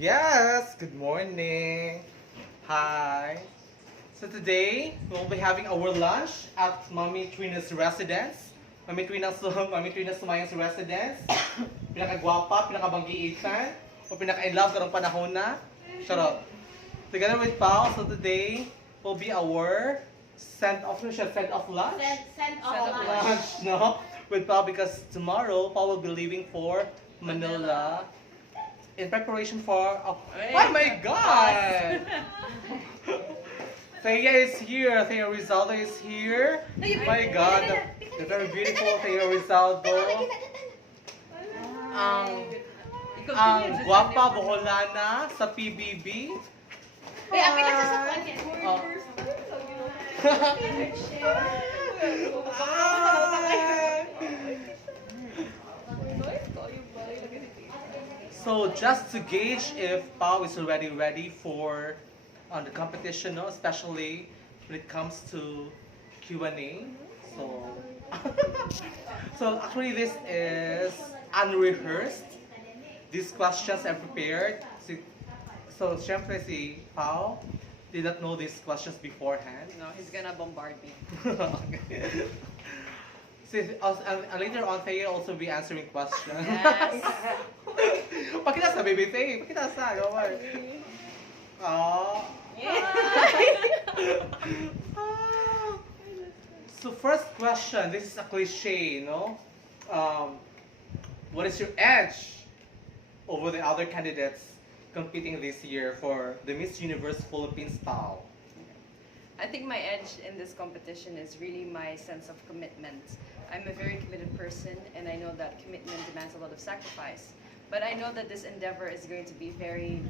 Yes, good morning. Hi. So today, we'll be having our lunch at Mami Trina's residence. Mami Trina's Sumayang's residence. Pinakagwapa, pinakabanggiitan, o pinaka-in-love karong panahon na. Charot. Together with Pao, so today will be our send-off lunch? Send off Lunch, no? With Pao because tomorrow, Pao will be leaving for Manila in preparation for oh my god! Thea is here. Thea Rizaldo is here. My god, the very beautiful Thea Rizaldo. Ang guwapa Boholana sa PBB. Wait, apin na sa Oh. So just to gauge if Pao is already ready for the competition, no? Especially when it comes to Q&A. So, so actually this is unrehearsed. These questions are prepared. So syempre si Pao did not know these questions beforehand. No, he's gonna bombard me. Okay. And later on, Thea will also be answering questions. Yes. Pakita sa baby Thea. Pakita sa. Go on. Oh. So first question. This is a cliche, no? What is your edge over the other candidates competing this year for the Miss Universe Philippines Pao? I think my edge in this competition is really my sense of commitment. I'm a very committed person, and I know that commitment demands a lot of sacrifice. But I know that this endeavor is going to be very,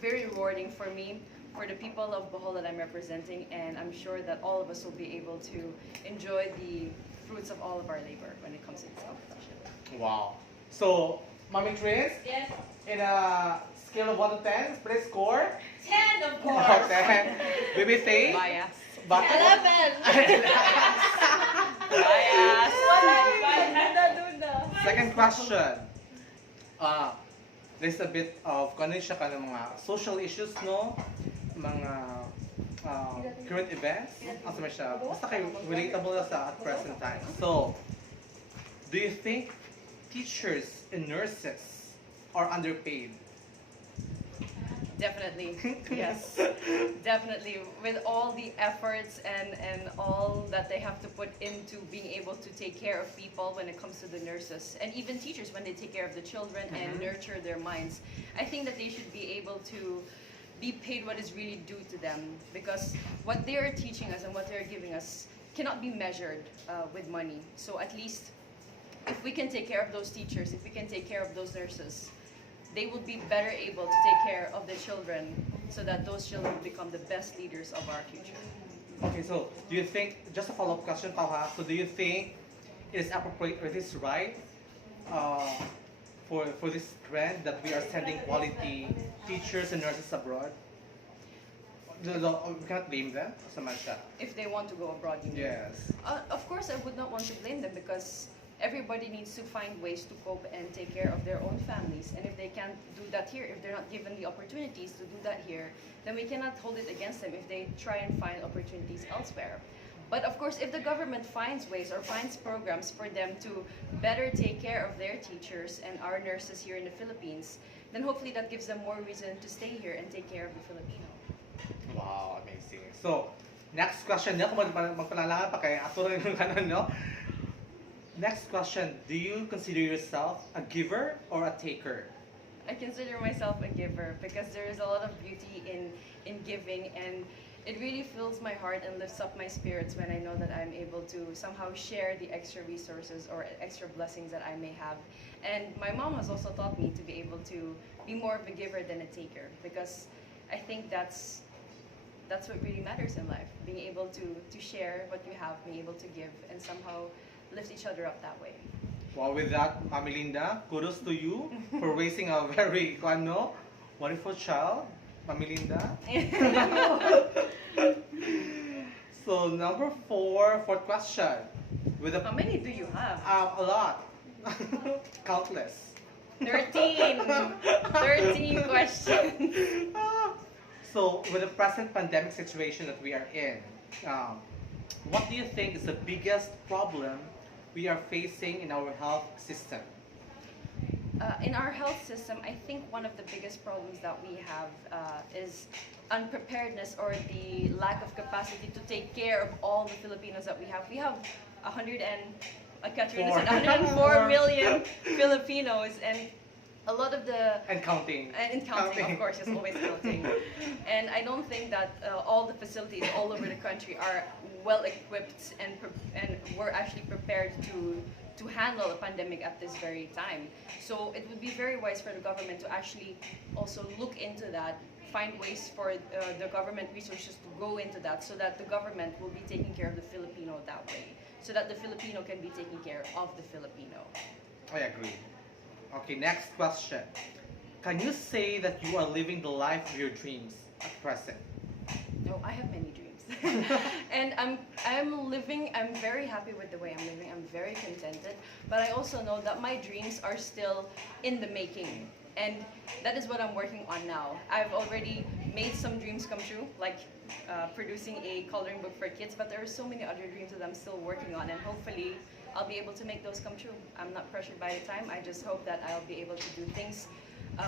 very rewarding for me, for the people of Bohol that I'm representing, and I'm sure that all of us will be able to enjoy the fruits of all of our labor when it comes to this competition. Wow. So, Mami Tris, Yes. in a scale of 1 to 10, please score? 10, of Oh, course. 10. Baby Faye? Bias. 11. Bias. Second question. There's a bit of kanin siya ka ng mga social issues, no? Mga current events. Asa man siya? Basta kayo relatable na sa at present time. So, do you think teachers and nurses are underpaid? Definitely, yes. Definitely. With all the efforts and all that they have to put into being able to take care of people when it comes to the nurses, and even teachers when they take care of the children and nurture their minds, I think that they should be able to be paid what is really due to them, because what they are teaching us and what they are giving us cannot be measured with money. So at least if we can take care of those teachers, if we can take care of those nurses, they will be better able to take care of the children so that those children will become the best leaders of our future. Okay, so do you think, just a follow-up question, Pao, ha? So do you think it is appropriate or it is right for this trend that we are sending quality teachers and nurses abroad? We cannot blame them. Sama siya. If they want to go abroad, you mean? Yes. Of course, I would not want to blame them, because everybody needs to find ways to cope and take care of their own families. And if they can't do that here, if they're not given the opportunities to do that here, then we cannot hold it against them if they try and find opportunities elsewhere. But of course, if the government finds ways or finds programs for them to better take care of their teachers and our nurses here in the Philippines, then hopefully that gives them more reason to stay here and take care of the Filipino. Wow, amazing. So, next question. Kung magpalalangan pa kay ato rin yung kanon, no? Next question, do you consider yourself a giver or a taker? I consider myself a giver, because there is a lot of beauty in giving, and it really fills my heart and lifts up my spirits when I know that I'm able to somehow share the extra resources or extra blessings that I may have. And my mom has also taught me to be able to be more of a giver than a taker, because I think that's what really matters in life, being able to share what you have, being able to give, and somehow lift each other up that way. Well, with that, Mami Linda, kudos to you for raising a very wonderful child, Mami Linda. So number fourth question. With How many do you have? a lot, countless. 13. 13 questions. So, with the present pandemic situation that we are in, um, what do you think is the biggest problem we are facing in our health system? In our health system, I think one of the biggest problems that we have is unpreparedness or the lack of capacity to take care of all the Filipinos that we have. We have 100 and, like Katrina said, 104 million Filipinos, and a lot of the And counting. and counting, of course, it's always counting. And I don't think that all the facilities all over the country are well equipped and we're actually prepared to handle a pandemic at this very time. So it would be very wise for the government to actually also look into that, find ways for the government resources to go into that, so that the government will be taking care of the Filipino that way, so that the Filipino can be taking care of the Filipino. I agree. Okay, next question. Can you say that you are living the life of your dreams at present? No, I have many dreams. And I'm very happy with the way I'm living. I'm very contented. But I also know that my dreams are still in the making. And that is what I'm working on now. I've already made some dreams come true, like producing a coloring book for kids, but there are so many other dreams that I'm still working on, and hopefully I'll be able to make those come true. I'm not pressured by the time. I just hope that I'll be able to do things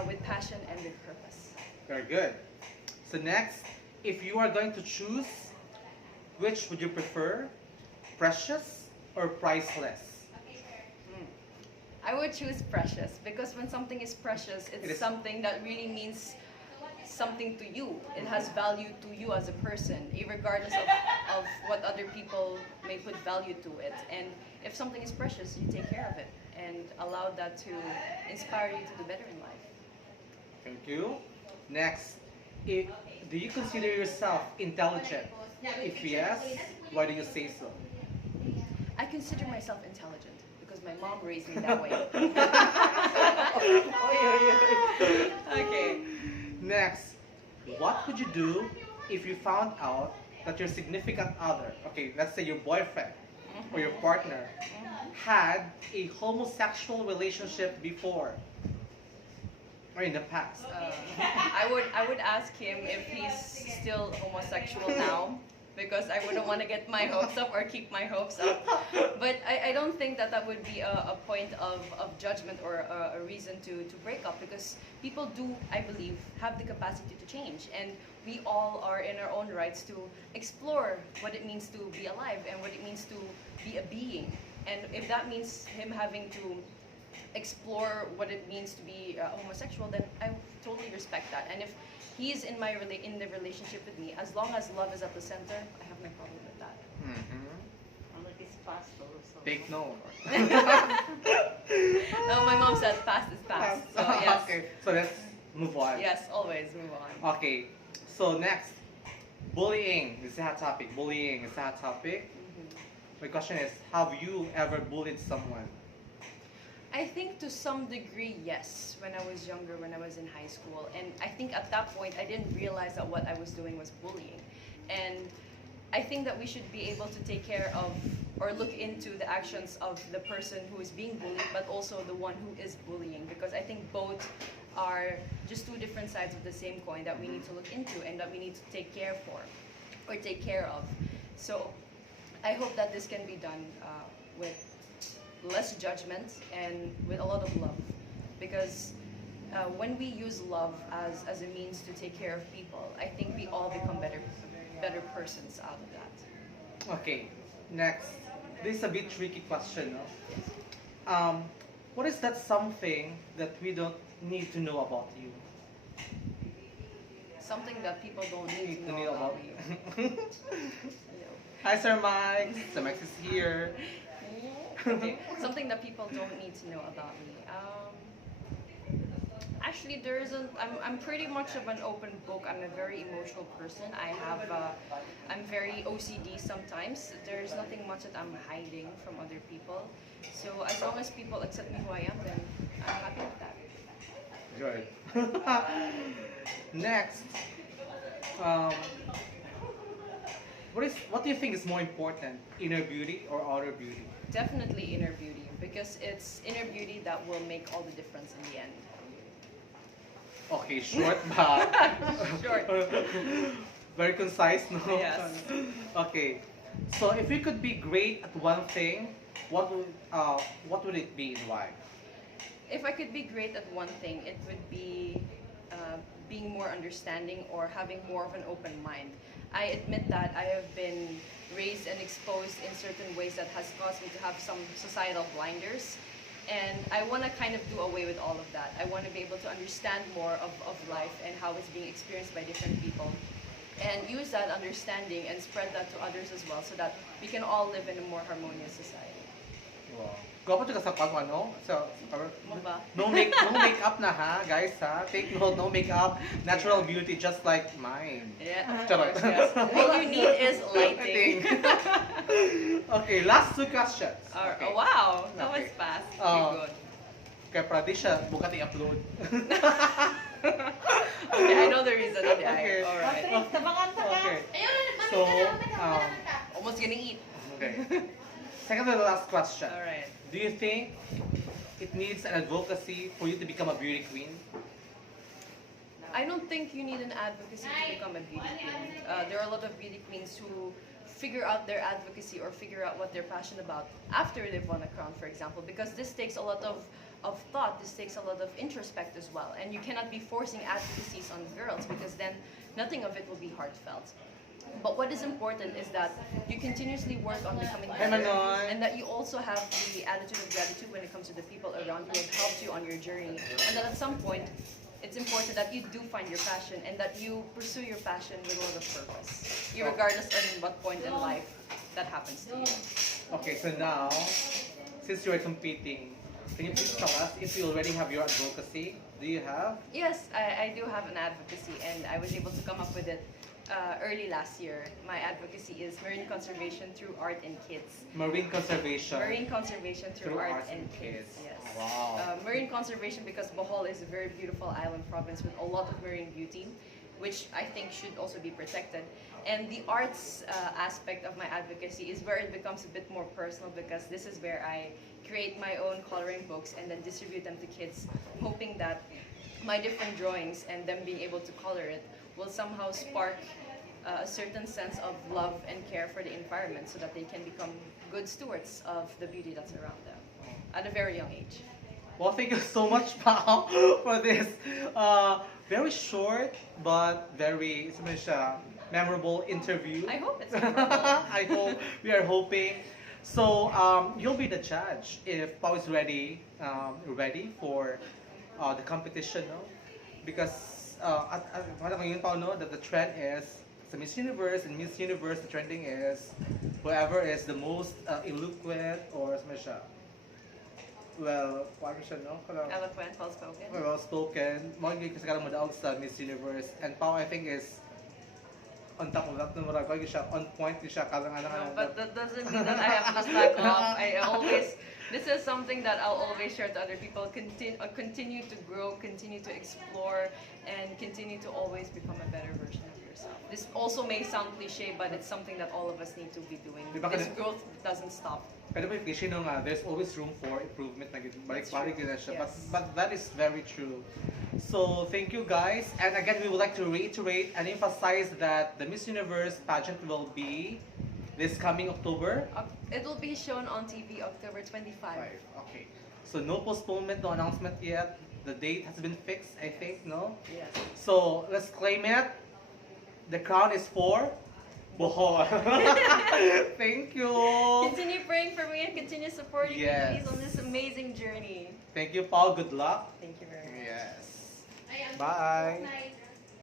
with passion and with purpose. Very good. So next, if you are going to choose, which would you prefer? Precious or priceless? I would choose precious, because when something is precious, it's something that really means something to you. It has value to you as a person, regardless of what other people may put value to it. And if something is precious, you take care of it and allow that to inspire you to do better in life. Thank you. Next, do you consider yourself intelligent? If yes, why do you say so? I consider myself intelligent because my mom raised me that way. Okay. Next, what would you do if you found out that your significant other, okay, let's say your boyfriend or your partner, had a homosexual relationship before or in the past? I would ask him if he's still homosexual now, because I wouldn't want to get my hopes up or keep my hopes up. But I don't think that that would be a point of judgment or a reason to break up, because people do, I believe, have the capacity to change. And we all are in our own rights to explore what it means to be alive and what it means to be a being. And if that means him having to explore what it means to be homosexual, then I totally respect that. And if he's in the relationship with me, as long as love is at the center, I have no problem with that. Take note. No, my mom said past is past. So yes. Okay, so let's move on. Yes, always move on. Okay, so next, bullying is a hot topic. Bullying is a hot topic. My question is, have you ever bullied someone? I think to some degree, yes, when I was younger, when I was in high school. And I think at that point, I didn't realize that what I was doing was bullying. And I think that we should be able to take care of or look into the actions of the person who is being bullied, but also the one who is bullying. Because I think both are just two different sides of the same coin that we need to look into and that we need to take care of. So I hope that this can be done with less judgment and with a lot of love, because when we use love as a means to take care of people, I think we all become better persons out of that. Okay, next. This is a bit tricky question, no? What is that something that we don't need to know about you? Something that people don't need to know about you. Hi, Sir Mike. Sir Mike is here. Okay. Something that people don't need to know about me. Actually, there isn't. I'm pretty much of an open book. I'm a very emotional person. I'm very OCD sometimes. There's nothing much that I'm hiding from other people. So as long as people accept me who I am, then I'm happy with that. Good. Next, what do you think is more important, inner beauty or outer beauty? Definitely inner beauty, because it's inner beauty that will make all the difference in the end. Okay, short ba? Short. Very concise, no? Yes. Okay. So if you could be great at one thing, what would it be and why? If I could be great at one thing, it would be being more understanding or having more of an open mind. I admit that I have been raised and exposed in certain ways that has caused me to have some societal blinders. And I want to kind of do away with all of that. I want to be able to understand more of life and how it's being experienced by different people. And use that understanding and spread that to others as well so that we can all live in a more harmonious society. Wow. Gwapo ka sa pag ano? Mo ba? No makeup na ha, guys ha. Take note, no makeup, natural beauty just like mine. Yeah, of Charot. course, yes. All you need is lighting. Okay, last two questions. Alright. Okay. Oh, wow, that was Okay. fast. Oh. Very good. Kaya pradi siya, bukat i-upload. Okay, I know the reason. Okay, Okay. alright. Tabangan ka. Okay. Ayun, So, Almost gonna eat. okay. Second to the last question. Alright. Do you think it needs an advocacy for you to become a beauty queen? I don't think you need an advocacy to become a beauty queen. There are a lot of beauty queens who figure out their advocacy or figure out what they're passionate about after they've won a crown, for example, because this takes a lot of thought, this takes a lot of introspect as well, and you cannot be forcing advocacies on girls because then nothing of it will be heartfelt. But what is important is that you continuously work on becoming Hi, better, Manoy. and that you also have the attitude of gratitude when it comes to the people around you who have helped you on your journey, and that at some point, it's important that you do find your passion and that you pursue your passion with a lot of purpose, regardless of what point in life that happens to you. Okay, so now, since you are competing, can you please tell us if you already have your advocacy? Do you have? Yes, I do have an advocacy, and I was able to come up with it early last year. My advocacy is marine conservation through art and kids. Marine conservation. Marine conservation through art and kids. Yes. Wow. Marine conservation because Bohol is a very beautiful island province with a lot of marine beauty, which I think should also be protected. And the arts aspect of my advocacy is where it becomes a bit more personal because this is where I create my own coloring books and then distribute them to kids, hoping that my different drawings and them being able to color it will somehow spark a certain sense of love and care for the environment so that they can become good stewards of the beauty that's around them at a very young age. Well, thank you so much, Pao, for this very short but very memorable interview. I hope it's memorable. I hope we are hoping. So you'll be the judge if Pao is ready for the competition, no? Because parang yun, Pao, no, that the trend is sa Miss Universe, and Miss Universe, the trending is whoever is the most eloquent or well, paano siya, no? Eloquent, well-spoken. Well spoken. Mga kasi karang madaog sa Miss Universe. And Pao, I think, is on top of that, no, marag siya, on point siya, kalang No, but that doesn't mean that I have to slack off. This is something that I'll always share to other people. Continue to grow, continue to explore, and continue to always become a better version of yourself. This also may sound cliche, but it's something that all of us need to be doing. Diba This kasi- growth doesn't stop. Pero may cliche no nga, there's always room for improvement na balik-balik din na siya. Yes. But that is very true. So thank you guys. And again, we would like to reiterate and emphasize that the Miss Universe pageant will be this coming October. It will be shown on TV October 25. Okay. So no postponement, no announcement yet. The date has been fixed, I think, no? Yes. So let's claim it. The crown is for Bohol. Thank you. Continue praying for me and continue supporting Yes. me please on this amazing journey. Thank you, Paul. Good luck. Thank you very much. Yes. Bye. Night.